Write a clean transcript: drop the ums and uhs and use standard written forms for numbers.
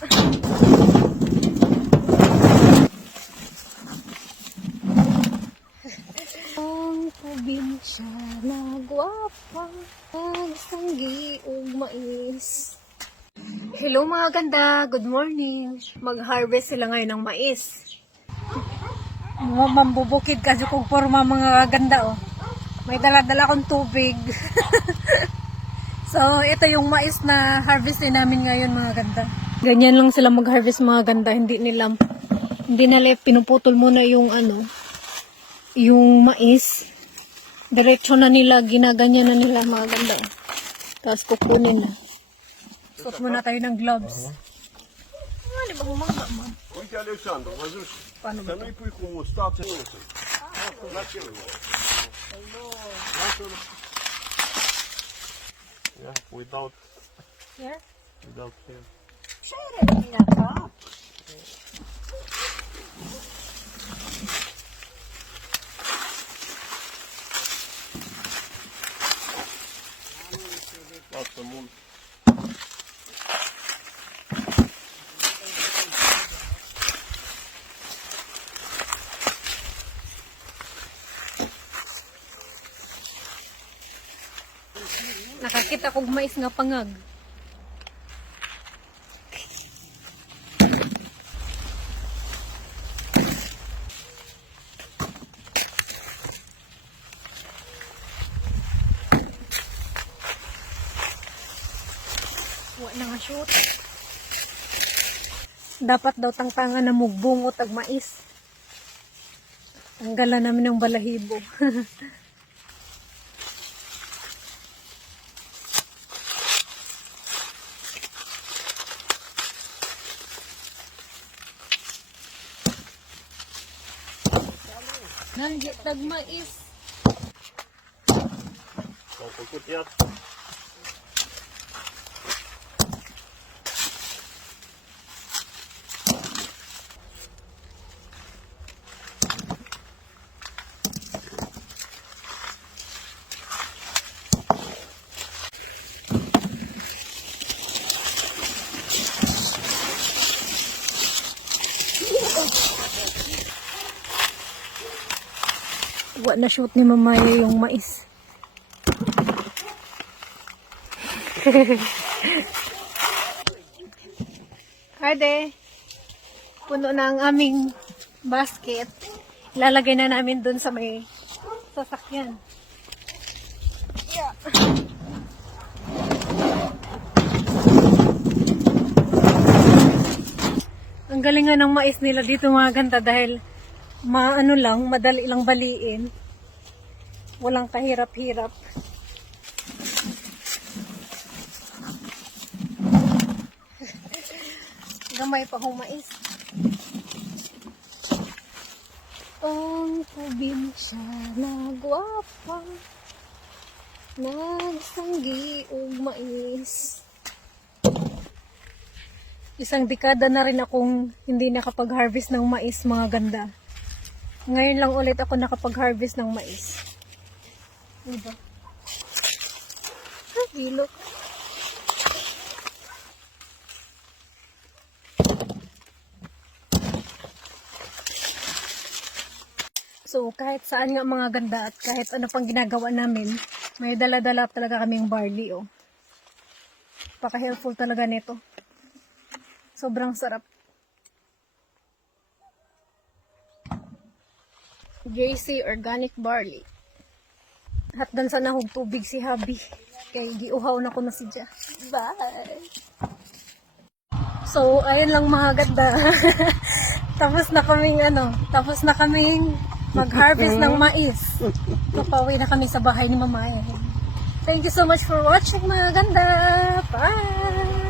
Ang probinsya na gwapa, nagsanggi og mais. Hello mga ganda, good morning. Mag-harvest sila ngayon ng mais. Mambubukid kasi kung forma mga ganda oh. May dala-dala kong tubig. So ito yung mais na harvestin namin ngayon mga ganda. Ganyan lang sila mag-harvest mga ganda, hindi nila pinuputol muna yung yung mais. Diretso na nila, ginaganyan na nila mga ganda. Tapos kukunin na. Suot muna tayo ng gloves. Di ba humanga, ma'am? Uite, Alexandru, văzut? Paano Să ba? nu-i pui cu mustață. La ce nu? Yeah, without Yeah? hair. Lasă mult. Nakakita kong mais nga pangag. Wa na nga shoot. Dapat daw tangtangan na mugbungot ag mais. Tanggalan namin ng balahibo. Nandiyan tag mais. S-au făcut iar. Wa na shoot ni mamaya yung mais. Ade, puno na ang aming basket. Ilalagay na namin dun sa may sasakyan. Yeah. Ang galing nga ng mais nila dito mga ganda dahil madali lang baliin. Walang kahirap-hirap. Gamay pa humais. Ang probinsya na gwapa, nagsanggi og mais. Isang dekada na rin akong hindi nakapag-harvest ng mais mga ganda. Ngayon lang ulit ako nakapag-harvest ng mais. Diba? Bilok. So, kahit saan nga mga ganda at kahit ano pang ginagawa namin, may dala-dala talaga kaming barley, oh. Paka-helpful talaga nito. Sobrang sarap. JC Organic Barley. Hatdan sa nahog tubig si Habi. Kay giuhaw na ko na si Ja. Bye! So, ayun lang mga ganda. Tapos na kaming mag-harvest ng mais. Papauwi na kami sa bahay ni Mamaya. Thank you so much for watching mga ganda. Bye!